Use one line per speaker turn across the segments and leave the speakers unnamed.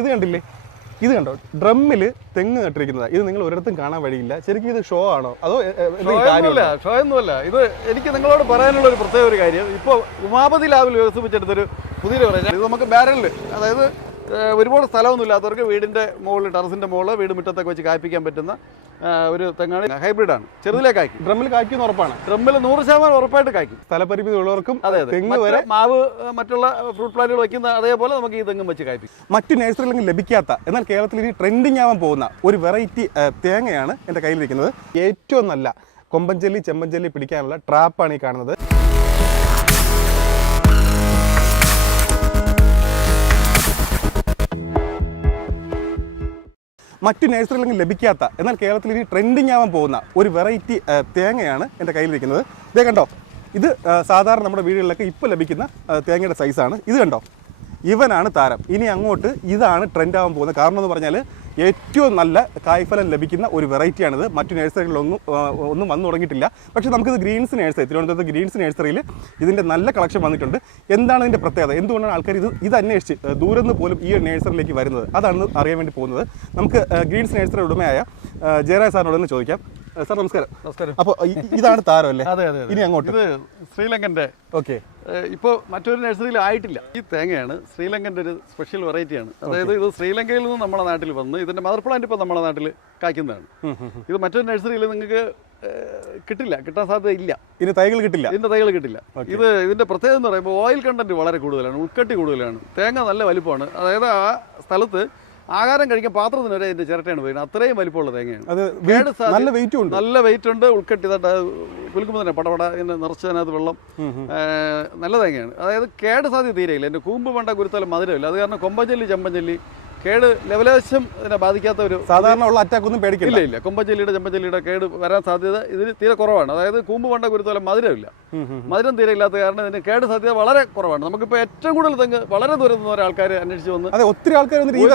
ഇത് കണ്ടില്ലേ? ഇത് കണ്ടോ? ഡ്രമ്മിൽ തെങ്ങ് നട്ടിരിക്കുന്നത്. ഇത് നിങ്ങൾ ഒരിടത്തും കാണാൻ വഴിയില്ല. ശരിക്കും ഇത് ഷോ ആണോ? അതോ ഷോ ഒന്നുമല്ല.
ഷോയൊന്നുമല്ല ഇത് എനിക്ക് നിങ്ങളോട് പറയാനുള്ള ഒരു പ്രത്യേക ഒരു കാര്യം. ഇപ്പോൾ ഉമാപതി ലാബിൽ വികസിപ്പിച്ചെടുത്തൊരു പുതിയ പറയാം ഇത് നമുക്ക് ബാരലിൽ അതായത് ഒരുപാട് സ്ഥലമൊന്നും ഇല്ലാത്തവർക്ക് വീടിന്റെ മുകളിൽ ടെറസിന്റെ മുകളിൽ വീട് മുറ്റത്തൊക്കെ വെച്ച് കായ്പ്പിക്കാൻ പറ്റുന്ന ഒരു തെങ്ങാണ് ഹൈബ്രിഡാണ്. ചെറുതിലേ കായ്ക്കും.
ഡ്രമ്മിൽ കായ്ക്കുന്ന ഉറപ്പാണ്.
ഡ്രമ്മിൽ നൂറ് ശതമാനം ഉറപ്പായിട്ട് കായ്ക്കും.
സ്ഥലപരിമിതി ഉള്ളവർക്കും
അതെ
തെങ്ങ് വരെ
മാവ് മറ്റുള്ള ഫ്രൂട്ട് പ്ലാന്റുകൾ വയ്ക്കുന്ന അതേപോലെ നമുക്ക് ഈ തെങ്ങും വെച്ച് കായ്പ്പിക്കും.
മറ്റു നേഴ്സറികളിലും ലഭിക്കാത്ത എന്നാൽ കേരളത്തിൽ ഇനി ട്രെൻഡിങ് ആവാൻ പോകുന്ന ഒരു വെറൈറ്റി തേങ്ങയാണ് എന്റെ കയ്യിലിരിക്കുന്നത്. ഏറ്റവും നല്ല കൊമ്പഞ്ചല്ലി ചെമ്പഞ്ചല്ലി പിടിക്കാനുള്ള ട്രാപ്പാണ് ഈ കാണുന്നത്. മറ്റു നേഴ്സറികളിൽ ലഭിക്കാത്ത എന്നാൽ കേരളത്തിൽ ഇനി ട്രെൻഡിങ് ആവാൻ പോകുന്ന ഒരു വെറൈറ്റി തേങ്ങയാണ് എന്റെ കയ്യിലിരിക്കുന്നത്. ഇതേ കണ്ടോ ഇത് സാധാരണ നമ്മുടെ വീടുകളിലൊക്കെ ഇപ്പോൾ ലഭിക്കുന്ന തേങ്ങയുടെ സൈസാണ് ഇത് കണ്ടോ ഇവനാണ് താരം. ഇനി അങ്ങോട്ട് ഇതാണ് ട്രെൻഡ് ആവാൻ പോകുന്നത്. കാരണം എന്ന് പറഞ്ഞാൽ ഏറ്റവും നല്ല കായ്ഫലം ലഭിക്കുന്ന ഒരു വെറൈറ്റിയാണിത്. മറ്റു നഴ്സറികളിലൊന്നും ഒന്നും വന്നു തുടങ്ങിയിട്ടില്ല. പക്ഷേ നമുക്കിത് ഗ്രീൻസ് നഴ്സറി തിരുവനന്തപുരത്ത് ഗ്രീൻസ് നഴ്സറിയിൽ ഇതിന്റെ നല്ല കളക്ഷൻ വന്നിട്ടുണ്ട്. എന്താണ് ഇതിന്റെ പ്രത്യേകത? എന്തുകൊണ്ടാണ് ആൾക്കാർ ഇത് ഇത് അന്വേഷിച്ച് ദൂരെ നിന്ന് പോലും ഈ നഴ്സറിയിലേക്ക് വരുന്നത്? അതാണ് അറിയാൻ വേണ്ടി പോകുന്നത്. നമുക്ക് ഗ്രീൻസ് നഴ്സറി ഉടമയായ ആ, ജയരാജ് സാറിനോട് ചോദിക്കാം. സാർ നമസ്കാരം.
നമസ്കാരം.
അപ്പോൾ ഇതാണ് താരം അല്ലേ
അതെ അതെ.
ഇനി അങ്ങോട്ട്.
ഇത് ശ്രീലങ്കന്റെ
ഓക്കെ.
ഇപ്പോൾ മറ്റൊരു നഴ്സറിയിൽ ആയിട്ടില്ല. ഈ തേങ്ങയാണ് ശ്രീലങ്കന്റെ ഒരു സ്പെഷ്യൽ വെറൈറ്റിയാണ് അതായത് ഇത് ശ്രീലങ്കയിൽ നിന്ന് നമ്മുടെ നാട്ടിൽ വന്ന് ഇതിന്റെ മദർ പ്ലാന്റ് ഇപ്പോൾ നമ്മുടെ നാട്ടിൽ കായ്ക്കുന്നതാണ്. ഇത് മറ്റൊരു നഴ്സറിയിൽ നിങ്ങൾക്ക് കിട്ടില്ല കിട്ടാൻ സാധ്യത ഇല്ല.
ഇതിന് തൈകൾ കിട്ടില്ല.
ഇതിന്റെ തൈകൾ കിട്ടില്ല. ഇത് ഇതിന്റെ പ്രത്യേകത എന്ന് പറയുമ്പോൾ ഓയിൽ കണ്ടന്റ് വളരെ കൂടുതലാണ് ഉൾക്കട്ടി കൂടുതലാണ്. തേങ്ങ നല്ല വലിപ്പമാണ്. അതായത് ആ സ്ഥലത്ത് ആഹാരം കഴിക്കാൻ പാത്രത്തിന് വരെ ഇതിന്റെ ചിരട്ടയാണ് പോയിരുന്നത് അത്രയും വലിപ്പമുള്ള തേങ്ങയാണ്.
നല്ല വെയിറ്റ് ഉണ്ട്.
നല്ല വെയിറ്റ് ഉണ്ട്. ഉൾക്കട്ടി കുലുക്കുമ്പോൾ തന്നെ പടപട ഇങ്ങനെ നിറച്ചതിനകത്ത് വെള്ളം. നല്ല തേങ്ങയാണ്. അതായത് കേട് സാധ്യത തീരെയില്ല. എന്റെ കൂമ്പ് വേണ്ട ഗുരുത്തലം മധുരമില്ല. അത് കാരണം കൊമ്പഞ്ചല്ലി ചെമ്പഞ്ചല്ലി കേട് ലെവലേശം ഇതിനെ ബാധിക്കാത്ത ഒരു
സാധാരണ ഉള്ള അറ്റാക്ക് ഒന്നും പേടിക്കില്ല.
ഇല്ല ഇല്ല. കൊമ്പഞ്ചല്ലിയുടെ ചെമ്പച്ചെല്ലിയുടെ കേട് വരാൻ സാധ്യത ഇതിന് തീരെ കുറവാണ്. അതായത് കൂമ്പ് വണ്ട കുരുത്തോലം മധുരമില്ല. മധുരം തീരെ ഇല്ലാത്ത കാരണം ഇതിന് കേട് സാധ്യത വളരെ കുറവാണ്. നമുക്കിപ്പോൾ ഏറ്റവും കൂടുതൽ തെങ്ങ് വളരെ ദൂരത്ത് നിന്ന് ആൾക്കാർ അന്വേഷിച്ച് വന്ന്
അതെ ഒത്തിരി ആൾക്കാർ ഈ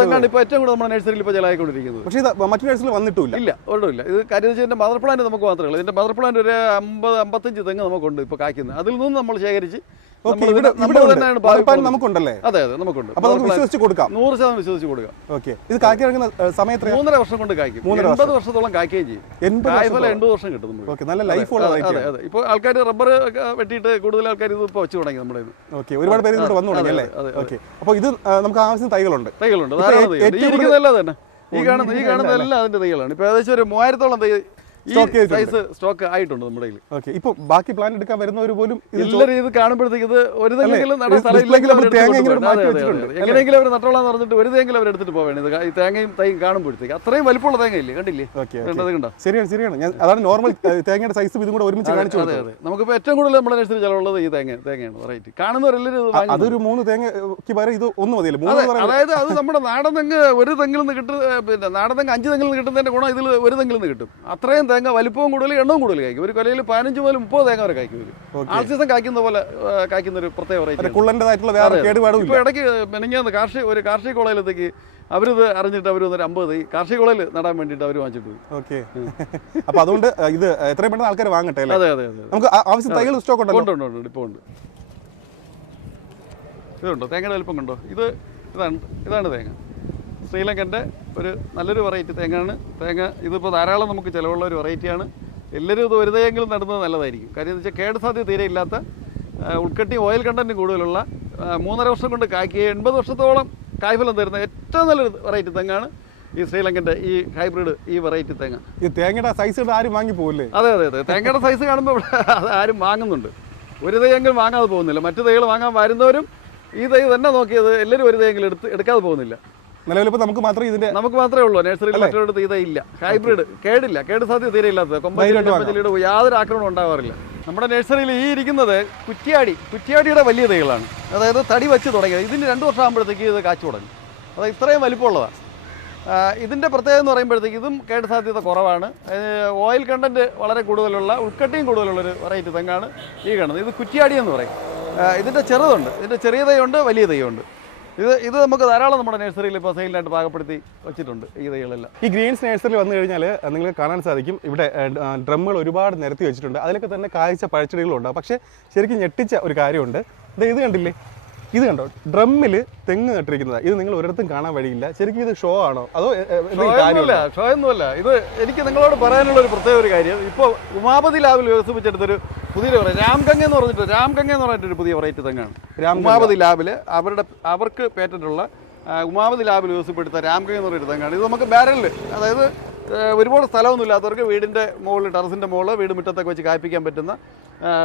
തെങ്ങാണ് ഇപ്പോൾ ഏറ്റവും കൂടുതൽ നമ്മുടെ നഴ്സറിയിൽ ഇപ്പോൾ ചിലവായിക്കൊണ്ടിരിക്കുന്നത്.
പക്ഷേ ഇത് മറ്റു നഴ്സറിയിൽ വന്നിട്ടില്ല
ഇല്ല ഒരിടമില്ല ഇത് കാര്യം വെച്ചാൽ മദർ പ്ലാന്റ് നമുക്ക് മാത്രമേ ഉള്ളൂ. ഇതിന്റെ മദർ പ്ലാന്റ് ഒരു അമ്പത് അമ്പത്തഞ്ച് തെങ്ങ് നമുക്കുണ്ട് ഇപ്പോൾ കായ്ക്കുന്നത്. അതിൽ നിന്ന് നമ്മൾ ശേഖരിച്ച്
നമുക്കുണ്ടല്ലേ?
അതെ അതെ നമുക്കുണ്ട്.
അപ്പൊ നമുക്ക്
mother
വിശ്വസിച്ച് കൊടുക്കാം.
നൂറ് ശതമാനം വിശ്വസിച്ച് കൊടുക്കാം.
ഓക്കെ. ഇത്
മൂന്നര വർഷം കൊണ്ട് കായ്ക്കും.
മൂന്നര
എൺപത് വർഷത്തോളം കായ്ക്കുകയും ചെയ്യും.
എൺപത്
കായ്ഫലം എൺപത് വർഷം കിട്ടും നമുക്ക്.
നല്ല ലൈഫ്
അതെ അതെ ഇപ്പോൾ ആൾക്കാർ റബ്ബർ വെട്ടിയിട്ട് കൂടുതൽ ആൾക്കാർ ഇത് ഇപ്പോൾ വെച്ച് തുടങ്ങി നമ്മുടെ ഇത്.
ഓക്കെ ഒരുപാട് പേര് ഇങ്ങോട്ട് വന്നു തുടങ്ങി അല്ലേ. ഓക്കെ. അപ്പോൾ ഇത് നമുക്ക് ആവശ്യം തൈകളുണ്ട്.
തൈകളുണ്ട്. തന്നെ. ഈ കാണുന്ന ഈ കാണുന്ന എല്ലാം അതിന്റെ തൈകളാണ്. ഇപ്പൊ ഏകദേശം ഒരു മൂവായിരത്തോളം തൈ
Stock
സൈസ് സ്റ്റോക്ക് ആയിട്ടുണ്ട് നമ്മുടെ കയ്യിൽ
ഓക്കെ ഇപ്പൊ ബാക്കി പ്ലാൻ എടുക്കാൻ വരുന്നവർ പോലും ഇത്
കാണുമ്പോഴത്തേക്ക് ഇത് ഒരു. എങ്ങനെയെങ്കിലും അവർ നട്ടോളാന്ന് പറഞ്ഞിട്ട് ഒരു തേങ്ങയിൽ അവർ എടുത്തിട്ട് പോവേണം ഇത് ഈ തേങ്ങയും തൈയും കാണുമ്പോഴത്തേക്ക്. അത്രയും വലിപ്പമുള്ള തേങ്ങയില്ലേ? കണ്ടില്ലേ?
ശരിയാണ് ശരിയാണ്. ഞാൻ അതാണ് നോർമൽ തേങ്ങയുടെ സൈസ് ഇതും കൂടെ ഒരുമിച്ച് കാണിച്ചു
അതെ അതെ. നമുക്കിപ്പോൾ ഏറ്റവും കൂടുതൽ നമ്മുടെ നഴ്സറി ചിലവുള്ളത് ഈ തേങ്ങ തേങ്ങയാണ്. വെറൈറ്റി കാണുന്നവരെല്ലാവരും
അതൊരു മൂന്ന് തേങ്ങയ്ക്ക് പകരം ഇത് ഒന്ന് മതിയല്ലോ? മൂന്ന്
അതായത് അത് നമ്മുടെ നാടൻ തെങ്ങ് ഒരു തെങ്ങിൽ നിന്ന് കിട്ടുന്ന പിന്നെ നാടൻ തെങ്ങ് അഞ്ച് തെങ്ങിൽ നിന്ന് കിട്ടുന്നതിന്റെ ഗുണം ഇതിൽ ഒരു തെങ്ങിൽ നിന്ന് കിട്ടും. അത്രയും തേങ്ങ വലിപ്പവും കൂടുതൽ എണ്ണവും കൂടുതൽ കായ്ക്കും ഒരു കൊലയിൽ പതിനഞ്ച് മുതൽ മുപ്പത് തേങ്ങ വരെ കായ്ക്കും ഒരു
ആ
ആൾ സീസൺ കായ്ക്കുന്ന പോലെ കായ്ക്കുന്ന ഒരു പ്രത്യേക വെറൈറ്റി
കുള്ളന്റെതായിട്ടുള്ള വേറെ കേടുപാടും
ഇപ്പൊ
ഇല്ല.
ഇടയ്ക്ക് മെനങ്ങാന്ന് കാർഷിക ഒരു കാർഷിക കോളേജിലത്തേക്ക് അവരിത് അറിഞ്ഞിട്ട് അവർ ഒരു അമ്പത് ഈ കാർഷിക കോളേജിൽ നടാൻ വേണ്ടിയിട്ട് അവർ വാങ്ങിച്ചിട്ട് പോയി.
ഓക്കെ. അപ്പൊ അതുകൊണ്ട് ഇത് എത്രയും പെട്ടെന്ന് ആൾക്കാർ വാങ്ങട്ടെ
അതെ അതെ അതെ
നമുക്ക് ആവശ്യം തൈകൾ സ്റ്റോക്ക് ഉണ്ടല്ലോ?
ഉണ്ട് ഉണ്ട് ഉണ്ട് ഇപ്പോൾ ഉണ്ട്. ഇതുണ്ടോ? തേങ്ങയുടെ വലിപ്പം കണ്ടോ? ഇത് ഇതാണ് ഇതാണ് തേങ്ങ. ശ്രീലങ്കന്റെ ഒരു നല്ലൊരു വെറൈറ്റി തേങ്ങയാണ് തേങ്ങ ഇതിപ്പോൾ ധാരാളം നമുക്ക് ചിലവുള്ള ഒരു വെറൈറ്റിയാണ് എല്ലാവരും ഇത് ഒരു തേങ്ങെങ്കിലും നടുന്നത് നല്ലതായിരിക്കും. കാര്യം എന്ന് വെച്ചാൽ കേട് സാധ്യത തീരെ ഇല്ലാത്ത ഉൾക്കെട്ടി ഓയിൽ കണ്ടന്റ് കൂടുതലുള്ള മൂന്നര വർഷം കൊണ്ട് കായ്ക്കുക എൺപത് വർഷത്തോളം കായ്ഫലം തരുന്ന ഏറ്റവും നല്ലൊരു വെറൈറ്റി തെങ്ങാണ് ഈ ശ്രീലങ്കന്റെ ഈ ഹൈബ്രിഡ് ഈ വെറൈറ്റി തേങ്ങ.
ഈ തേങ്ങയുടെ സൈസ് ആരും വാങ്ങി പോകില്ലേ
അതെ അതെ അതെ. തേങ്ങയുടെ സൈസ് കാണുമ്പോൾ ഇവിടെ അത് ആരും വാങ്ങുന്നുണ്ട്. ഒരു തൈയെങ്കിലും വാങ്ങാതെ പോകുന്നില്ല. മറ്റു തൈകൾ വാങ്ങാൻ വരുന്നവരും ഈ തൈ തന്നെ നോക്കിയത് എല്ലാവരും ഒരു തൈയെങ്കിലും എടുത്ത് എടുക്കാതെ പോകുന്നില്ല.
നിലവിലിപ്പോൾ നമുക്ക് മാത്രമേ ഇതിന്റെ
നമുക്ക് മാത്രമേ ഉള്ളൂ. നഴ്സറിയിൽ മറ്റൊരിടത്ത് ഈ ഇല്ല. ഹൈബ്രിഡ് കേടില്ല. കേട് സാധ്യത തീരെ ഇല്ലാത്തത്.
ധൈര്യമായിട്ട്
യാതൊരു ആക്രമണം ഉണ്ടാവാറില്ല. നമ്മുടെ നഴ്സറിയിൽ ഈ ഇരിക്കുന്നത് കുറ്റിയാടി. കുറ്റിയാടിയുടെ വലിയ തൈകളാണ്. അതായത് തടി വെച്ച് തുടങ്ങിയത്. ഇതിന് രണ്ട് വർഷം ആകുമ്പോഴത്തേക്ക് ഇത് കാച്ചു തുടങ്ങി. അത് ഇത്രയും വലിപ്പമുള്ളതാണ്. ഇതിന്റെ പ്രത്യേകത എന്ന് പറയുമ്പോഴത്തേക്ക് ഇതും കേട് സാധ്യത കുറവാണ്. ഓയിൽ കണ്ടന്റ് വളരെ കൂടുതലുള്ള ഉൾക്കട്ടിയും കൂടുതലുള്ളൊരു വെറൈറ്റി തെങ്ങാണ് ഈ കാണുന്നത്. ഇത് കുറ്റിയാടി എന്ന് പറയും. ഇതിന്റെ ചെറുതുണ്ട്. ഇതിന്റെ ചെറിയ തൈയുണ്ട് വലിയ തൈയുണ്ട്. ഇത് ഇത് നമുക്ക് ധാരാളം നമ്മുടെ നഴ്സറിയിൽ ഇപ്പോൾ സെയിലായിട്ട് പാകപ്പെടുത്തി വെച്ചിട്ടുണ്ട് ഈ തൈകളെല്ലാം.
ഈ ഗ്രീൻസ് നഴ്സറിൽ വന്നു കഴിഞ്ഞാൽ നിങ്ങൾക്ക് കാണാൻ സാധിക്കും. ഇവിടെ ഡ്രമ്മുകൾ ഒരുപാട് നിരത്തി വെച്ചിട്ടുണ്ട്. അതിലൊക്കെ തന്നെ കാഴ്ച പഴച്ചെടികളുണ്ട്. പക്ഷേ ശരിക്കും ഞെട്ടിച്ച ഒരു കാര്യമുണ്ട്. ഇത് കണ്ടില്ലേ? ഇത് കണ്ടോ? ഡ്രമ്മിൽ തെങ്ങ് നട്ടിരിക്കുന്നത്. ഇത് നിങ്ങൾ ഒരിടത്തും കാണാൻ വഴിയില്ല. ശരിക്കും ഇത് ഷോ ആണോ? അതോ ഷോ?
ഷോയൊന്നുമല്ല ഇത് എനിക്ക് നിങ്ങളോട് പറയാനുള്ള ഒരു പ്രത്യേക ഒരു കാര്യം. ഇപ്പോൾ ഉമാപതി ലാബിൽ വികസിപ്പിച്ചെടുത്തൊരു പുതിയ വെറൈറ്റി രാംഗംഗ എന്ന് പറഞ്ഞിട്ട് രാംഗംഗ എന്ന് പറഞ്ഞിട്ട് ഒരു പുതിയ വെറൈറ്റി തെങ്ങാണ്. ഉമാപതി ലാബിൽ അവരുടെ അവർക്ക് പേറ്റന്റുള്ള ഉമാപതി ലാബിൽ വികസിപ്പെടുത്ത രാംഗംഗ എന്ന് പറഞ്ഞിട്ട് തെങ്ങാണ്. ഇത് നമുക്ക് ബാരലിൽ അതായത് ഒരുപാട് സ്ഥലമൊന്നും ഇല്ലാത്തവർക്ക് വീടിന്റെ മുകളിൽ ടെറസിന്റെ മുകളിൽ വീട് മുറ്റത്തൊക്കെ വെച്ച് കായ്പ്പിക്കാൻ പറ്റുന്ന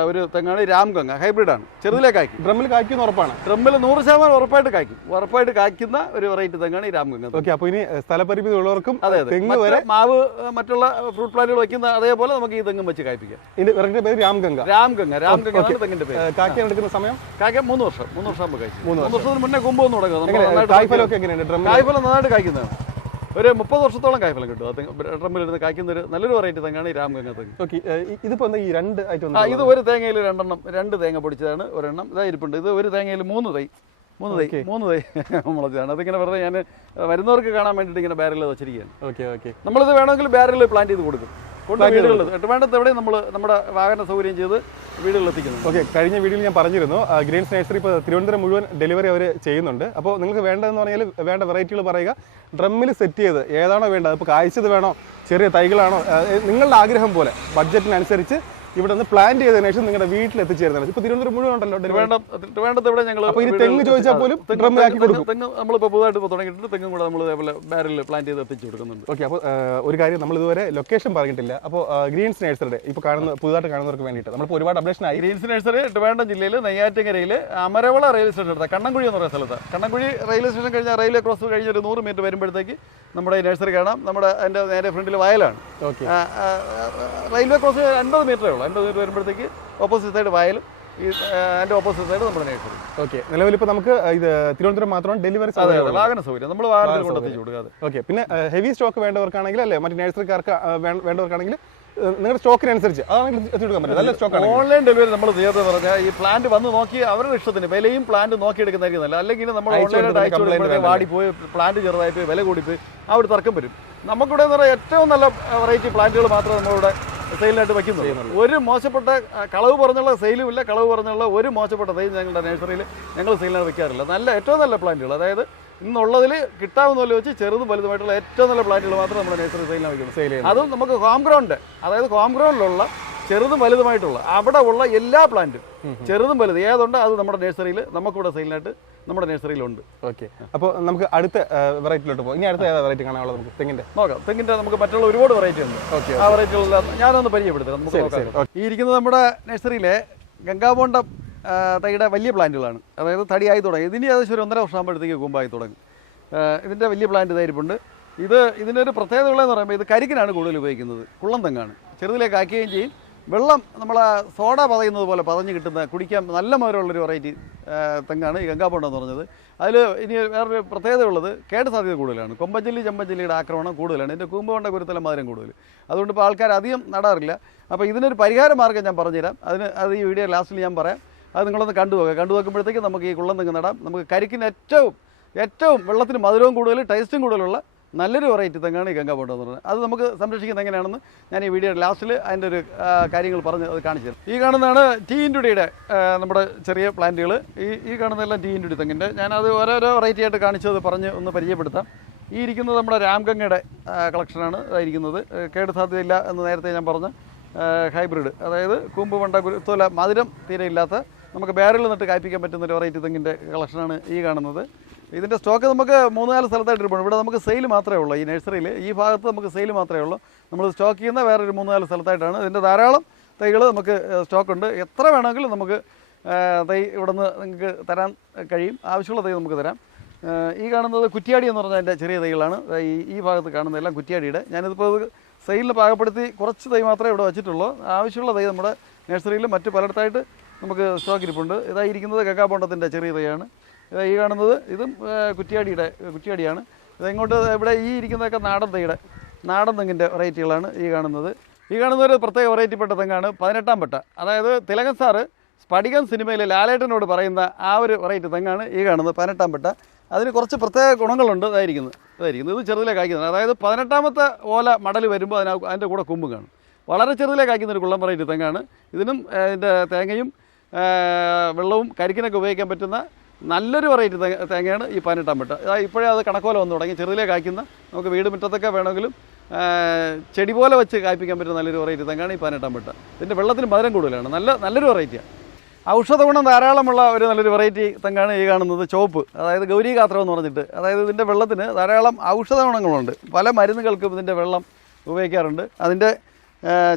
ഒരു തെങ്ങാണ് രാംഗംഗ ഹൈബ്രിഡാണ് ചെറുതിലേ കായ്ക്കും.
ഡ്രമ്മിൽ കായ്ക്കുന്ന ഉറപ്പാണ്.
ഡ്രമ്മിൽ നൂറ് ശതമാനം ഉറപ്പായിട്ട് കായ്ക്കും. ഉറപ്പായിട്ട് കായ്ക്കുന്ന ഒരു വെറൈറ്റി തെങ്ങാണ് ഈ രാംഗംഗ
ഓക്കെ അപ്പോൾ ഇനി സ്ഥലപരിമിതി ഉള്ളവർക്കും
അതെ
തെങ്ങ് വരെ
മാവ് മറ്റുള്ള ഫ്രൂട്ട് പ്ലാന്റുകൾ വെക്കുന്ന അതേപോലെ നമുക്ക് ഈ തെങ്ങും വെച്ച് കായ്പ്പിക്കാം.
ഇതിന്റെ വെറൈറ്റി പേര് രാംഗംഗ
രാംഗംഗ രാംഗംഗ തെങ്ങിന്റെ പേര്.
കായ്ക്കാൻ എടുക്കുന്ന സമയം?
കായ്ക്കാൻ മൂന്ന് വർഷം മൂന്ന് വർഷം ആകുമ്പോൾ കായ്ക്കും.
മൂന്ന്
വർഷത്തിന് മുന്നേ കൊമ്പ് ഒന്ന് തുടങ്ങും. നമ്മൾ
ഒക്കെ ഡ്രമ്മിൽ
കായ്ഫലം നന്നായിട്ട് കായ്ക്കുന്നതാണ്. ഒരു മുപ്പത് വർഷത്തോളം കായ്ഫലം കിട്ടും. ഇരുന്ന് ഡ്രമ്മിലിരുന്ന് കായ്ക്കുന്ന ഒരു നല്ലൊരു വെറൈറ്റി തെങ്ങാണ് ഈ രാമഗംഗ തെങ്ങ്
ഓക്കെ ഇതിപ്പോ ഈ രണ്ട് ഐറ്റം
ഇത് ഒരു തേങ്ങയിൽ രണ്ടെണ്ണം രണ്ട് തേങ്ങ പൊടിച്ചതാണ് ഒരെണ്ണം. ഇതാ ഇരിപ്പുണ്ട്. ഇത് ഒരു തേങ്ങയിൽ മൂന്ന് തൈ മൂന്ന് തൈ മൂന്ന് തൈ മുളച്ചതാണ് അതിങ്ങനെ വെറുതെ ഞാൻ വരുന്നവർക്ക് കാണാൻ വേണ്ടിയിട്ട് ഇങ്ങനെ ബാരലിൽ വെച്ചിരിക്കുകയാണ്.
Okay okay.
നമ്മളിത് വേണമെങ്കിൽ ബാരലിൽ പ്ലാന്റ് ചെയ്ത് കൊടുക്കും. കൊണ്ട് വീടുകളിൽ നമ്മൾ നമ്മുടെ വാഹന സൗകര്യം ചെയ്ത് വീടുകളിൽ എത്തിക്കുന്നു
ഓക്കെ കഴിഞ്ഞ വീഡിയോയിൽ ഞാൻ പറഞ്ഞിരുന്നു ഗ്രീൻ ഗ്രീൻസ് നേഴ്സറി ഇപ്പോൾ തിരുവനന്തപുരം മുഴുവൻ ഡെലിവറി അവർ ചെയ്യുന്നുണ്ട്. അപ്പോൾ നിങ്ങൾക്ക് വേണ്ടതെന്ന് പറഞ്ഞാൽ വേണ്ട വെറൈറ്റികൾ പറയുക. ഡ്രമ്മിൽ സെറ്റ് ചെയ്ത് ഏതാണോ വേണ്ടത്. ഇപ്പോൾ കായ്ച്ചത് വേണോ? ചെറിയ തൈകളാണോ? നിങ്ങളുടെ ആഗ്രഹം പോലെ ബഡ്ജറ്റിനനുസരിച്ച് ഇവിടെ നിന്ന് പ്ലാൻ ചെയ്തതിനു ശേഷം നിങ്ങളുടെ വീട്ടിൽ എത്തിച്ചേരുന്നത് ഇപ്പൊ തിരുവനന്തപുരം മുഴുവൻ ഉണ്ടല്ലോ
വേണ്ടത് ഇവിടെ ഞങ്ങൾ
ഇനി തെങ്ങ് ചോദിച്ചാൽ പോലും ഡ്രമ്മിലാക്കി കൊടുക്കും.
തെങ്ങ് നമ്മളിപ്പോൾ പുതുതായിട്ട് തുടങ്ങിയിട്ട് തെങ്ങും കൂടെ നമ്മൾ ഇതേപോലെ ബാരലിൽ പ്ലാൻ ചെയ്ത് എത്തിച്ചു കൊടുക്കുന്നുണ്ട്.
ഓക്കെ അപ്പോൾ ഒരു കാര്യം നമ്മൾ ഇതുവരെ ലൊക്കേഷൻ പറഞ്ഞിട്ടില്ല. അപ്പോൾ ഗ്രീൻസ് നഴ്സറിയുടെ ഇപ്പോൾ കാണുന്ന പുതുതായിട്ട് കാണുന്നവർക്ക് വേണ്ടിയിട്ട്. നമ്മൾ ഒരുപാട് അപ്ഡേഷൻ ആയി.
ഗ്രീൻസ് നേഴ്സറി ട്രിവാൻഡ്രം ജില്ലയിൽ നെയ്യാറ്റിങ്കരയിൽ അമരവള റെയിൽവേ സ്റ്റേഷൻ കണ്ണൻകുഴി എന്ന് പറയുന്ന സ്ഥലത്ത്. കണ്ണൻകുഴി റെയിൽവേ സ്റ്റേഷൻ കഴിഞ്ഞാൽ റെയിൽവേ ക്രോസ് കഴിഞ്ഞ ഒരു നൂറ് മീറ്റർ വരുമ്പോഴത്തേക്ക് നമ്മുടെ ഈ നഴ്സറി കാണാം. നമ്മുടെ അതിന്റെ നേരെ ഫ്രണ്ടിൽ വയലാണ്. റെയിൽവേ ക്രോസ് അൻപത് മീറ്ററേ ഉള്ളൂ. അൻപത് മീറ്റർ വരുമ്പോഴത്തേക്ക് ഓപ്പോസിറ്റ് സൈഡ് വയലും ഈ അതിന്റെ ഓപ്പോസിറ്റ് സൈഡ് നമ്മുടെ നേഴ്സറി.
ഓക്കെ നിലവിൽ ഇപ്പോൾ നമുക്ക് ഇത് തിരുവനന്തപുരം മാത്രമാണ് ഡെലിവറി
വാഹന സൗകര്യം. നമ്മൾ വാഹനത്തിൽ കൊണ്ടെത്തിച്ചു കൊടുക്കാതെ
ഓക്കെ പിന്നെ ഹെവി സ്റ്റോക്ക് വേണ്ടവർക്കാണെങ്കിൽ അല്ലേ മറ്റു നേഴ്സറിക്കാർക്ക് വേണ്ടവർക്കാണെങ്കിൽ നിങ്ങളുടെ സ്റ്റോക്കിനനുസരിച്ച് നല്ല സ്റ്റോക്കാണ്
ഓൺലൈൻ ഡെലിവറി നമ്മൾ ചെയ്തതെന്ന് പറഞ്ഞാൽ ഈ പ്ലാന്റ് വന്ന് നോക്കി അവരുടെ ഇഷ്ടത്തിന് വിലയും പ്ലാന്റ് നോക്കി എടുക്കുന്നതായിരിക്കും നല്ല അല്ലെങ്കിൽ നമ്മൾ ഓൺലൈനായിട്ട് അയച്ചു
complaint
വാടി പോയി പ്ലാന്റ് ചെറുതായി പോയി വില കൂടിപ്പോയി ആ ഒരു തർക്കം വരും. നമുക്കിവിടെ എന്ന് പറഞ്ഞാൽ ഏറ്റവും നല്ല വെറൈറ്റി പ്ലാന്റുകൾ മാത്രമേ നമ്മളിവിടെ സെയിലിനായിട്ട് വയ്ക്കുന്നുള്ളൂ ഒരു മോശപ്പെട്ട കളവ് പറഞ്ഞുള്ള സെയിലും ഇല്ല കളവ് പറഞ്ഞുള്ള ഒരു മോശപ്പെട്ട തൈ ഞങ്ങളുടെ നഴ്സറിയിൽ ഞങ്ങൾ സെയിലായിട്ട് വയ്ക്കാറില്ല. നല്ല ഏറ്റവും നല്ല പ്ലാന്റുകൾ. അതായത് ഇന്നുള്ളതിൽ കിട്ടാവുന്ന പോലെ വെച്ച് ചെറുതും വലുതുമായിട്ടുള്ള ഏറ്റവും നല്ല പ്ലാന്റുകൾ മാത്രം നമ്മുടെ നഴ്സറി വയ്ക്കുള്ളൂ
സെയിൽ ചെയ്യുന്നത്
അതും നമുക്ക് ഹോം ഗ്രൗണ്ട്. അതായത് ഹോം ഗ്രൗണ്ടിലുള്ള ചെറുതും വലുതുമായിട്ടുള്ള. അവിടെ ഉള്ള എല്ലാ പ്ലാന്റും ചെറുതും വലുത്. ഏതുണ്ട്? അത് നമ്മുടെ നഴ്സറിയിൽ നമുക്കിവിടെ സെയിലിനായിട്ട് നമ്മുടെ നഴ്സറിയിലുണ്ട്
ഓക്കെ. അപ്പോൾ നമുക്ക് അടുത്ത വെറൈറ്റിയിലോട്ട് പോകാം ഇനി അടുത്ത ഏതാ വെറൈറ്റി കാണാനുള്ളത് നമുക്ക്? തെങ്ങിന്റെ.
നോക്കാം. തെങ്ങിന്റെ നമുക്ക് മറ്റുള്ള ഒരുപാട് വെറൈറ്റി ഉണ്ട്.
ഓക്കെ
ആ വെറൈറ്റികളെല്ലാം ഞാനൊന്ന് പരിചയപ്പെടുത്തരാം. നമുക്ക് നോക്കാം. ഈ ഇരിക്കുന്നത് നമ്മുടെ നഴ്സറിയിലെ ഗംഗാബോണ്ട തൈയുടെ വലിയ പ്ലാന്റുകളാണ് അതായത് തടിയായി തുടങ്ങി. ഇതിന് ഏകദേശം ഒരു ഒന്നര വർഷം ആകുമ്പോഴത്തേക്ക് കൂമ്പായി തുടങ്ങും. ഇതിന്റെ ഇതിന്റെ വലിയ പ്ലാന്റ് ഇതായിരിപ്പുണ്ട്. ഇത് ഇതിന്റെ ഒരു പ്രത്യേകതകളെന്ന് പറയുമ്പോൾ ഇത് കരിക്കിനാണ് കൂടുതൽ ഉപയോഗിക്കുന്നത്. കുള്ളം തെങ്ങാണ്. ചെറുതിലേക്ക് ആക്കുകയും ചെയ്യും. വെള്ളം നമ്മൾ സോഡ പതയുന്നത് പോലെ പതഞ്ഞ് കിട്ടുന്ന കുടിക്കാൻ നല്ല മധുരമുള്ളൊരു വെറൈറ്റി തെങ്ങാണ് ഈ ഗംഗാബോണ്ട എന്ന് പറഞ്ഞത്. അതിൽ ഇനി വേറൊരു പ്രത്യേകത ഉള്ളത് കേട് സാധ്യത കൂടുതലാണ്. കൊമ്പഞ്ചല്ലി ചെമ്പഞ്ചല്ലിയുടെ ആക്രമണം കൂടുതലാണ്. എന്റെ കൂമ്പുകൊണ്ട കുരുത്തല മധുരം കൂടുതൽ. അതുകൊണ്ട് ഇപ്പോൾ ആൾക്കാർ അധികം നടാറില്ല. അപ്പോൾ ഇതിനൊരു പരിഹാര മാർഗം ഞാൻ പറഞ്ഞുതരാം. അതിന് അത് ഈ വീഡിയോ ലാസ്റ്റിൽ ഞാൻ പറയാം. അത് നിങ്ങളൊന്ന് കണ്ടു നോക്കുക. കണ്ടു നോക്കുമ്പോഴത്തേക്ക് നമുക്ക് ഈ കുള്ളം തെങ്ങ് നടാം. നമുക്ക് കരിക്കിന് ഏറ്റവും ഏറ്റവും വെള്ളത്തിന് മധുരവും കൂടുതൽ ടേസ്റ്റും കൂടുതലുള്ള നല്ലൊരു വെറൈറ്റി തെങ്ങാണ് ഈ ഗംഗാ എന്ന് പറയുന്നത് അത് നമുക്ക് സംരക്ഷിക്കുന്നത് എങ്ങനെയാണെന്ന് ഞാൻ ഈ വീഡിയോ ലാസ്റ്റിൽ അതിന്റെ ഒരു കാര്യങ്ങൾ പറഞ്ഞ് അത് കാണിച്ചു തരും. ഈ കാണുന്നതാണ് ടീ ഇൻഡുഡിയുടെ നമ്മുടെ ചെറിയ പ്ലാന്റുകൾ ഈ ഈ കാണുന്നതെല്ലാം ടീ ഇൻഡുഡി തെങ്ങിന്റെ ഞാനത് ഓരോരോ വെറൈറ്റി ആയിട്ട് കാണിച്ചത് പറഞ്ഞ് ഒന്ന് പരിചയപ്പെടുത്താം. ഈ ഇരിക്കുന്നത് നമ്മുടെ രാംഗംഗയുടെ കളക്ഷനാണ് ഇരിക്കുന്നത് കേട് സാധ്യതയില്ല എന്ന് നേരത്തെ ഞാൻ പറഞ്ഞ ഹൈബ്രിഡ് അതായത് കൂമ്പ് വണ്ട കുരുത്തോല മധുരം തീരെ ഇല്ലാത്ത നമുക്ക് ബാരലിൽ നിന്നിട്ട് കായ്പ്പിക്കാൻ പറ്റുന്ന ഒരു വെറൈറ്റി തെങ്ങിന്റെ കളക്ഷനാണ് ഈ കാണുന്നത്. ഇതിന്റെ സ്റ്റോക്ക് നമുക്ക് മൂന്ന് നാല് സ്ഥലത്തായിട്ട് ഇരിപ്പുണ്ട് ഇവിടെ നമുക്ക് സെയിൽ മാത്രമേ ഉള്ളൂ. ഈ നഴ്സറിയിൽ ഈ ഭാഗത്ത് നമുക്ക് സെയിൽ മാത്രമേ ഉള്ളൂ. നമ്മൾ സ്റ്റോക്ക് ചെയ്യുന്ന വേറൊരു മൂന്ന് നാല് സ്ഥലത്തായിട്ടാണ്. ഇതിന്റെ ധാരാളം തൈകൾ നമുക്ക് സ്റ്റോക്ക് ഉണ്ട് എത്ര വേണമെങ്കിലും നമുക്ക് തൈ ഇവിടുന്ന് നിങ്ങൾക്ക് തരാൻ കഴിയും. ആവശ്യമുള്ള തൈ നമുക്ക് തരാം. ഈ കാണുന്നത് കുറ്റിയാടി എന്ന് പറഞ്ഞാൽ എന്റെ ചെറിയ തൈകളാണ്. ഈ ഈ ഭാഗത്ത് കാണുന്നതെല്ലാം കുറ്റിയാടിയുടെ. ഞാനിതിപ്പോൾ സെയിലിന് പാകപ്പെടുത്തി കുറച്ച് തൈ മാത്രമേ ഇവിടെ വെച്ചിട്ടുള്ളൂ. ആവശ്യമുള്ള തൈ നമ്മുടെ നഴ്സറിയിൽ മറ്റ് പലയിടത്തായിട്ട് നമുക്ക് സ്റ്റോക്ക് ഇരിപ്പുണ്ട് ഇതായിരിക്കുന്നത് കക്കാബോണ്ടത്തിന്റെ ചെറിയ തൈയാണ്. ഈ കാണുന്നത് ഇതും കുറ്റിയാടിയുടെ കുറ്റിയാടിയാണ്. ഇതെങ്ങോട്ട് ഇവിടെ ഈ ഇരിക്കുന്നതൊക്കെ നാടൻ തൈയുടെ നാടൻ തെങ്ങിന്റെ വെറൈറ്റികളാണ് ഈ കാണുന്നത്. ഈ കാണുന്ന ഒരു പ്രത്യേക വെറൈറ്റിപ്പെട്ട തെങ്ങാണ് പതിനെട്ടാം പട്ട. അതായത് തിലകൻ സാറ് സ്പടികൻ സിനിമയിലെ ലാലേട്ടനോട് പറയുന്ന ആ ഒരു വെറൈറ്റി തെങ്ങാണ് ഈ കാണുന്നത് പതിനെട്ടാം പട്ട. അതിന് കുറച്ച് പ്രത്യേക ഗുണങ്ങളുണ്ട് ഇതായിരിക്കുന്നത് ഇതായിരിക്കുന്നത് ഇത് ചെറുതിലെ കായ്ക്കുന്നത് അതായത് പതിനെട്ടാമത്തെ ഓല മടൽ വരുമ്പോൾ അതിന് അതിന്റെ കൂടെ കൊമ്പ് കാണും. വളരെ ചെറുതിലെ കായ്ക്കുന്ന ഒരു കുള്ളം വെറൈറ്റി തെങ്ങാണ്. ഇതിനും ഇതിന്റെ തേങ്ങയും വെള്ളവും കരിക്കിനൊക്കെ ഉപയോഗിക്കാൻ പറ്റുന്ന നല്ലൊരു വെറൈറ്റി തേങ്ങ തേങ്ങയാണ് ഈ പതിനെട്ടാം വെട്ട. അതായത് ഇപ്പോഴേ അത് കണക്കോല വന്നു തുടങ്ങി. ചെറുതിലേ കായ്ക്കുന്ന നമുക്ക് വീട് മുറ്റത്തൊക്കെ വേണമെങ്കിലും ചെടി പോലെ വെച്ച് കായ്പ്പിക്കാൻ പറ്റുന്ന നല്ലൊരു വെറൈറ്റി തെങ്ങാണ് ഈ പതിനെട്ടാം വെട്ട. ഇതിന്റെ വെള്ളത്തിന് മധുരം കൂടുതലാണ്. നല്ല നല്ലൊരു വെറൈറ്റിയാണ് ഔഷധ ഗുണം ധാരാളമുള്ള ഒരു നല്ലൊരു വെറൈറ്റി തെങ്ങാണ് ഈ കാണുന്നത് ചോപ്പ്. അതായത് ഗൗരി ഗാത്രം എന്ന് പറഞ്ഞിട്ട്. അതായത് ഇതിന്റെ വെള്ളത്തിന് ധാരാളം ഔഷധ ഗുണങ്ങളുണ്ട്. പല മരുന്നുകൾക്കും ഇതിന്റെ വെള്ളം ഉപയോഗിക്കാറുണ്ട്. അതിന്റെ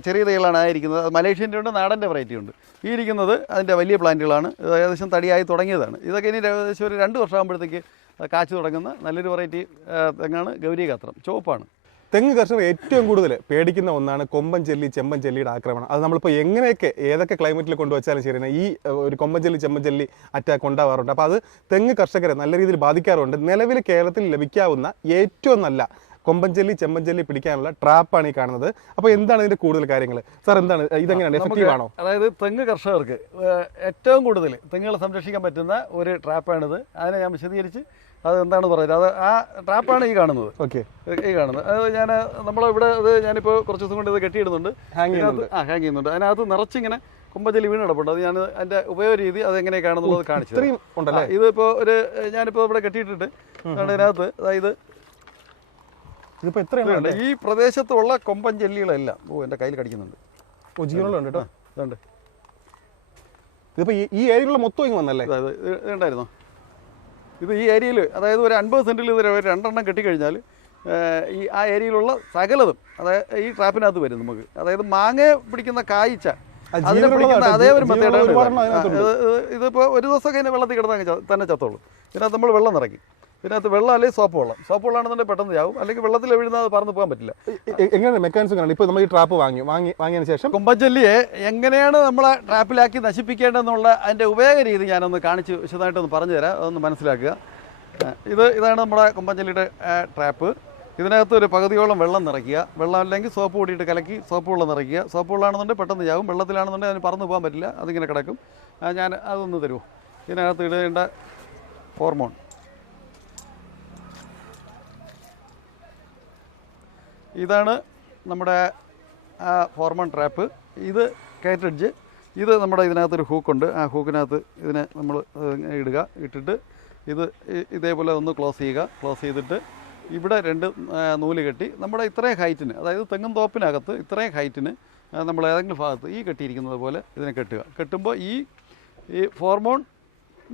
ചെറിയ തൈകളാണ് ആയിരിക്കുന്നത്. അത് മലേഷ്യന്റെ ഉണ്ട് നാടന്റെ വെറൈറ്റി ഉണ്ട്. ഈ ഇരിക്കുന്നത് അതിന്റെ വലിയ പ്ലാന്റുകളാണ്. ഇത് ഏകദേശം തടിയായി തുടങ്ങിയതാണ്. ഇതൊക്കെ ഇനി ഏകദേശം ഒരു രണ്ട് വർഷമാകുമ്പോഴത്തേക്ക് കാച്ചു തുടങ്ങുന്ന നല്ലൊരു വെറൈറ്റി തെങ്ങാണ് ഗൗരി ഗാത്രം ചുവപ്പാണ്.
തെങ്ങ് കർഷകർ ഏറ്റവും കൂടുതൽ പേടിക്കുന്ന ഒന്നാണ് കൊമ്പൻ ചെല്ലി ചെമ്പൻ ചെല്ലിയുടെ ആക്രമണം. അത് നമ്മളിപ്പോൾ എങ്ങനെയൊക്കെ ഏതൊക്കെ ക്ലൈമറ്റിൽ കൊണ്ടുവച്ചാലും ശരിയാണ് ഈ ഒരു കൊമ്പൻ ചെല്ലി ചെമ്പൻ ചെല്ലി അറ്റാക്ക് ഉണ്ടാവാറുണ്ട്. അപ്പോൾ അത് തെങ്ങ് കർഷകരെ നല്ല രീതിയിൽ ബാധിക്കാറുണ്ട്. നിലവിൽ കേരളത്തിൽ ലഭിക്കാവുന്ന ഏറ്റവും നല്ല കൊമ്പൻ ചെല്ലി ചെമ്പൻ ചെല്ലി പിടിക്കാനുള്ള ട്രാപ്പാണ് ഈ കാണുന്നത്. അപ്പോൾ എന്താണ് ഇതിന്റെ കൂടുതൽ കാര്യങ്ങൾ സാർ എന്താണ്? ഇതെങ്ങനെയാണ്? എഫക്റ്റീവ് ആണോ?
അതായത് തെങ്ങ് കർഷകർക്ക് ഏറ്റവും കൂടുതൽ തെങ്ങുകളെ സംരക്ഷിക്കാൻ പറ്റുന്ന ഒരു ട്രാപ്പാണിത്. അതിനെ ഞാൻ വിശദീകരിച്ച് അത് എന്താണ് പറയുന്നത് അത് ആ ട്രാപ്പാണ് ഈ കാണുന്നത്.
ഓക്കെ.
ഈ കാണുന്നത്. അത് ഞാൻ നമ്മളിവിടെ അത് ഞാനിപ്പോൾ കുറച്ച് ദിവസം കൊണ്ട് ഇത് കെട്ടിയിടുന്നുണ്ട്.
ഹാങ് ചെയ്യുന്നുണ്ട്.
ആ ഹാങ് ചെയ്യുന്നുണ്ട്. അതിനകത്ത് നിറച്ചിങ്ങനെ കുമ്പഞ്ചലി വീണ് കിടപ്പുണ്ട്. അത് ഞാൻ അതിന്റെ ഉപയോഗ രീതി അത് കാണുന്നുള്ളത് കാണിച്ചു ഇതിപ്പോൾ ഒരു ഞാനിപ്പോൾ ഇവിടെ കെട്ടിയിട്ടിട്ട് അതിനകത്ത് അതായത്
ഇതിപ്പോൾ
ഈ പ്രദേശത്തുള്ള കൊമ്പൻ ജെല്ലികളെല്ലാം ഓ എന്റെ കയ്യിൽ കടിക്കുന്നുണ്ട്.
ഓ ജീവനുള്ളുണ്ട് കേട്ടോ.
ഇതുണ്ട്.
ഇതിപ്പോൾ ഈ ഈ ഏരിയകളിൽ മൊത്തം ഇങ്ങ് വന്നല്ലേ?
അതായത് ഇത് ഉണ്ടായിരുന്നോ? ഇത് ഈ ഏരിയയിൽ അതായത് ഒരു അൻപത് സെന്റിൽ ഇത് ഒരു രണ്ടെണ്ണം കെട്ടിക്കഴിഞ്ഞാൽ ഈ ആ ഏരിയയിലുള്ള സകലതും അതായത് ഈ ട്രാപ്പിനകത്ത് വരും നമുക്ക്. അതായത് മാങ്ങ പിടിക്കുന്ന കായ്ച്ച അതിനെ പിടിക്കുന്ന അതേ ഒരു
ഒരുപാടെണ്ണം
ഇതിപ്പോൾ ഒരു ദിവസമൊക്കെ ഇതിനെ വെള്ളത്തിൽ കിടന്നാൽ തന്നെ ചത്തോളൂ. ഇതിനകത്ത് നമ്മൾ വെള്ളം നിറയ്ക്കും. ഇതിനകത്ത് വെള്ളം അല്ലെങ്കിൽ സോപ്പ് വെള്ളം. സോപ്പ് വെള്ളമാണെന്നുണ്ടെങ്കിൽ പെട്ടെന്ന് ചാവും അല്ലെങ്കിൽ വെള്ളത്തിൽ വീഴുന്നത് അത് പറന്ന് പോകാൻ പറ്റില്ല.
എങ്ങനെയാണ് മെക്കാനിസം കാണാം ഇപ്പോൾ നമ്മൾ ഈ ട്രാപ്പ് വാങ്ങി വാങ്ങി വാങ്ങിയതിന് ശേഷം
കുമ്പഞ്ചല്ലിയെ എങ്ങനെയാണ് നമ്മളെ ട്രാപ്പിലാക്കി നശിപ്പിക്കേണ്ടതെന്നുള്ള അതിന്റെ ഉപയോഗ രീതി ഞാനൊന്ന് കാണിച്ച് വിശദമായിട്ടൊന്ന് പറഞ്ഞു തരാം. അതൊന്ന് മനസ്സിലാക്കുക. ഇത് ഇതാണ് നമ്മുടെ കുമ്പഞ്ചല്ലിയുടെ ട്രാപ്പ് ഇതിനകത്ത് ഒരു പകുതിയോളം വെള്ളം നിറയ്ക്കുക. വെള്ളം അല്ലെങ്കിൽ സോപ്പ് കൂടിയിട്ട് കലക്കി സോപ്പ് വെള്ളം നിറയ്ക്കുക. സോപ്പ് വെള്ളമാണെന്നുണ്ടെങ്കിൽ പെട്ടെന്ന് ചാവും വെള്ളത്തിലാണെന്നുണ്ടെങ്കിൽ അതിന് പറന്ന് പോകാൻ പറ്റില്ല. അതിങ്ങനെ കിടക്കും. ഞാൻ അതൊന്ന് തരുമോ ഇതിനകത്ത് ഇടേണ്ട ഹോർമോൺ ഇതാണ് നമ്മുടെ ഫോർമൺ ട്രാപ്പ്. ഇത് കാറ്റഡ്ജ് ഇത് നമ്മുടെ ഇതിനകത്തൊരു ഹൂക്കുണ്ട്. ആ ഹൂക്കിനകത്ത് ഇതിനെ നമ്മൾ ഇടുക ഇട്ടിട്ട് ഇത് ഇതേപോലെ ഒന്ന് ക്ലോസ് ചെയ്യുക. ക്ലോസ് ചെയ്തിട്ട് ഇവിടെ രണ്ട് നൂൽ കെട്ടി നമ്മുടെ ഇത്രയും ഹൈറ്റിന് അതായത് തെങ്ങും തോപ്പിനകത്ത് ഇത്രയും ഹൈറ്റിന് നമ്മൾ ഏതെങ്കിലും ഭാഗത്ത് ഈ കെട്ടിയിരിക്കുന്നത് പോലെ ഇതിനെ കെട്ടുക. കെട്ടുമ്പോൾ ഈ ഈ ഹോർമോൺ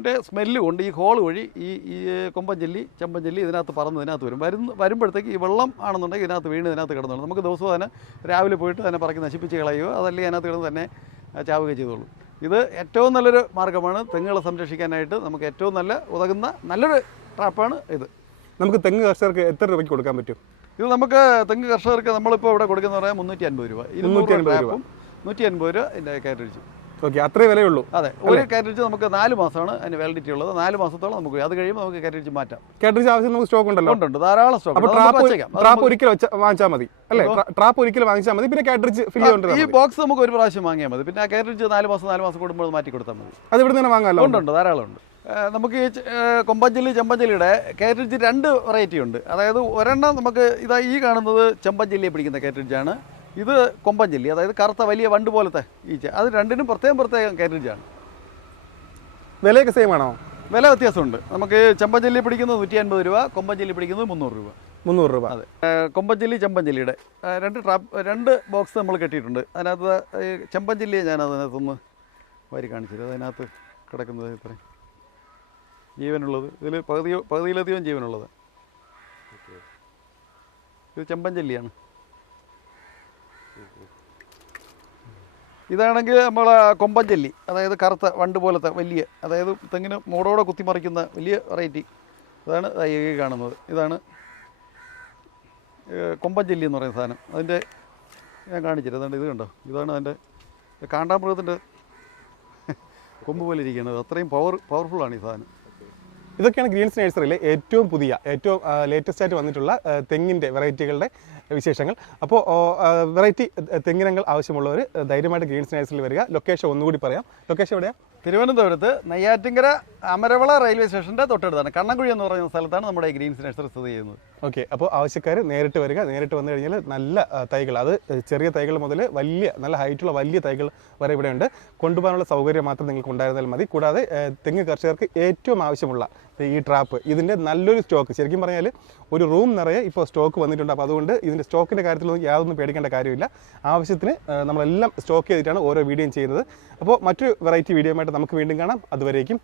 ന്റെ സ്മെല്ല് കൊണ്ട് ഈ ഹോൾ വഴി ഈ ഈ കൊമ്പൻ ചെമ്പഞ്ചെല്ലി ഇതിനകത്ത് പറന്ന് ഇതിനകത്ത് വരും. വരുന്ന വരുമ്പോഴത്തേക്ക് ഈ വെള്ളം ആണെന്നുണ്ടെങ്കിൽ ഇതിനകത്ത് വീണ് ഇതിനകത്ത് കിടന്നോളും. നമുക്ക് ദിവസവും അതിനെ രാവിലെ പോയിട്ട് അതിനെ പറക്കി നശിപ്പിച്ച് കളയുകയോ അതല്ലെങ്കിൽ അതിനകത്ത് കിടന്ന് തന്നെ ചാവുകയോ ചെയ്തോളൂ. ഇത് ഏറ്റവും നല്ലൊരു മാർഗമാണ് തെങ്ങുകളെ സംരക്ഷിക്കാനായിട്ട് നമുക്ക് ഏറ്റവും നല്ല ഉതകുന്ന നല്ലൊരു ട്രാപ്പാണ് ഇത്.
നമുക്ക് തെങ്ങ് കർഷകർക്ക് എത്ര രൂപയ്ക്ക് കൊടുക്കാൻ പറ്റും?
ഇത് നമുക്ക് തെങ്ങ് കർഷകർക്ക് നമ്മളിപ്പോൾ ഇവിടെ കൊടുക്കുന്ന പറയാൻ മുന്നൂറ്റി അൻപത് രൂപ. ഇരുന്നൂറ്റി
അൻപത് രൂപ.
നൂറ്റി അൻപത് രൂപ ഇതിന്റെ കാറ്ററിച്ച്
ഓക്കെ അത്രേ വിലയുള്ളൂ.
അതെ ഒരു കാറ്ററിച്ച് നമുക്ക് നാല് മാസമാണ് അതിന് വാലിഡിറ്റി ഉള്ളത്. നാല് മാസത്തോളം നമുക്ക് അത് കഴിയുമ്പോൾ നമുക്ക് കാറ്ററിച്ച് മാറ്റാം.
കാറ്ററിച്ച് ആവശ്യം നമുക്ക് സ്റ്റോക്ക് ഉണ്ടല്ലോ.
ഉണ്ട് ധാരാളം സ്റ്റോക്ക്
ട്രാപ്പ് ഒരിക്കൽ വാങ്ങിച്ചാൽ മതി. അല്ലേ? ട്രാപ്പ് ഒരിക്കൽ വാങ്ങിച്ചാൽ മതി. പിന്നെ കാറ്ററിച്ച് ഫില്ല്
ഈ ബോക്സ് നമുക്ക് ഒരു പ്രാവശ്യം വാങ്ങിയാൽ മതി. പിന്നെ ആ കാറ്ററിച്ച് നാല് മാസം നാല് മാസം കൂടുമ്പോൾ മാറ്റി കൊടുത്താൽ മതി.
അത് ഇവിടെ തന്നെ വാങ്ങാമല്ലോ
ഉണ്ട് ധാരാളം ഉണ്ട്. നമുക്ക് ഈ കൊമ്പഞ്ചല്ലി ചെമ്പഞ്ചല്ലിയുടെ കാറ്ററിച്ച് രണ്ട് വെറൈറ്റി ഉണ്ട്. അതായത് ഒരെണ്ണം നമുക്ക് ഇതാ ഈ കാണുന്നത് ചെമ്പഞ്ചല്ലിയെ പിടിക്കുന്ന കാറ്ററിച്ചാണ് ഇത് കൊമ്പഞ്ചല്ലി അതായത് കറുത്ത വലിയ വണ്ട് പോലത്തെ ഈച്ച. അത് രണ്ടിനും പ്രത്യേകം പ്രത്യേകം കാറ്ററിച്ചാണ്
വിലയൊക്കെ സെയിം ആണോ?
വില വ്യത്യാസമുണ്ട്. നമുക്ക് ചെമ്പഞ്ചല്ലി പിടിക്കുന്നത് നൂറ്റി അൻപത് രൂപ കൊമ്പഞ്ചല്ലി പിടിക്കുന്നത് മുന്നൂറ് രൂപ.
മുന്നൂറ് രൂപ.
അതെ. കൊമ്പഞ്ചല്ലി ചെമ്പഞ്ചല്ലിയുടെ. രണ്ട് ട്രാപ്പ് രണ്ട് ബോക്സ് നമ്മൾ കെട്ടിയിട്ടുണ്ട്. അതിനകത്ത് ചെമ്പഞ്ചല്ലിയെ ഞാൻ അതിനകത്തൊന്ന് വാരി കാണിച്ചത് അതിനകത്ത് കിടക്കുന്നത് ഇത്രയും ജീവനുള്ളത്. ഇതിൽ പകുതി പകുതിയിലധികം ജീവനുള്ളത്. ഇത് ചെമ്പഞ്ചല്ലിയാണ്. ഇതാണെങ്കിൽ നമ്മൾ കൊമ്പഞ്ചല്ലി അതായത് കറുത്ത വണ്ട് പോലത്തെ വലിയ അതായത് തെങ്ങിന് മൂടോടെ കുത്തിമറിക്കുന്ന വലിയ വെറൈറ്റി അതാണ് ഈ കാണുന്നത്. ഇതാണ് കൊമ്പഞ്ചല്ലി എന്ന് പറയുന്ന സാധനം. അതിന്റെ ഞാൻ കാണിച്ചിട്ട് അതുകൊണ്ട് ഇത് കണ്ടോ? ഇതാണ് അതിന്റെ കാണ്ടാമൃഗത്തിന്റെ കൊമ്പ് പോലെ ഇരിക്കുന്നത് അത്രയും പവർ പവർഫുള്ളാണ് ഈ സാധനം.
ഇതൊക്കെയാണ് ഗ്രീൻസ് നേഴ്സറിയിലെ ഏറ്റവും പുതിയ ഏറ്റവും ലേറ്റസ്റ്റ് ആയിട്ട് വന്നിട്ടുള്ള തെങ്ങിന്റെ വെറൈറ്റികളുടെ വിശേഷങ്ങൾ. അപ്പോൾ വെറൈറ്റി തെങ്ങിനങ്ങൾ ആവശ്യമുള്ളവർ ധൈര്യമായിട്ട് ഗ്രീൻസ് നേഴ്സറിയിൽ വരിക. ലൊക്കേഷൻ ഒന്നുകൂടി പറയാം. ലൊക്കേഷൻ എവിടെയാണ്
തിരുവനന്തപുരത്ത് നെയ്യാറ്റിങ്കര അമരവള റെയിൽവേ സ്റ്റേഷന്റെ തൊട്ടടുത്താണ്. കണ്ണൻകുഴി എന്ന് പറയുന്ന സ്ഥലത്താണ് നമ്മുടെ ഈ ഗ്രീൻസ് നേഴ്സറി സ്ഥിതി ചെയ്യുന്നത്.
ഓക്കെ അപ്പോൾ ആവശ്യക്കാർ നേരിട്ട് വരിക. നേരിട്ട് വന്നു കഴിഞ്ഞാൽ നല്ല തൈകൾ. അത് ചെറിയ തൈകൾ മുതൽ വലിയ നല്ല ഹൈറ്റുള്ള വലിയ തൈകൾ വരെ ഇവിടെയുണ്ട്. കൊണ്ടുപോകാനുള്ള സൗകര്യം മാത്രം നിങ്ങൾക്ക് ഉണ്ടായിരുന്നാൽ മതി. കൂടാതെ തെങ്ങ് കർഷകർക്ക് ഏറ്റവും ആവശ്യമുള്ള ഈ ട്രാപ്പ് ഇതിന്റെ നല്ലൊരു സ്റ്റോക്ക്. ശരിക്കും പറഞ്ഞാൽ ഒരു റൂം നിറയെ ഇപ്പോൾ സ്റ്റോക്ക് വന്നിട്ടുണ്ട്. അപ്പോൾ അതുകൊണ്ട് ഇതിന്റെ സ്റ്റോക്കിന്റെ കാര്യത്തിലൊന്നും യാതൊന്നും പേടിക്കേണ്ട കാര്യമില്ല. ആവശ്യത്തിന് നമ്മളെല്ലാം സ്റ്റോക്ക് ചെയ്തിട്ടാണ് ഓരോ വീഡിയോയും ചെയ്യുന്നത്. അപ്പോൾ മറ്റൊരു വെറൈറ്റി വീഡിയോ ആയിട്ട് നമുക്ക് വീണ്ടും കാണാം. അതുവരേക്കും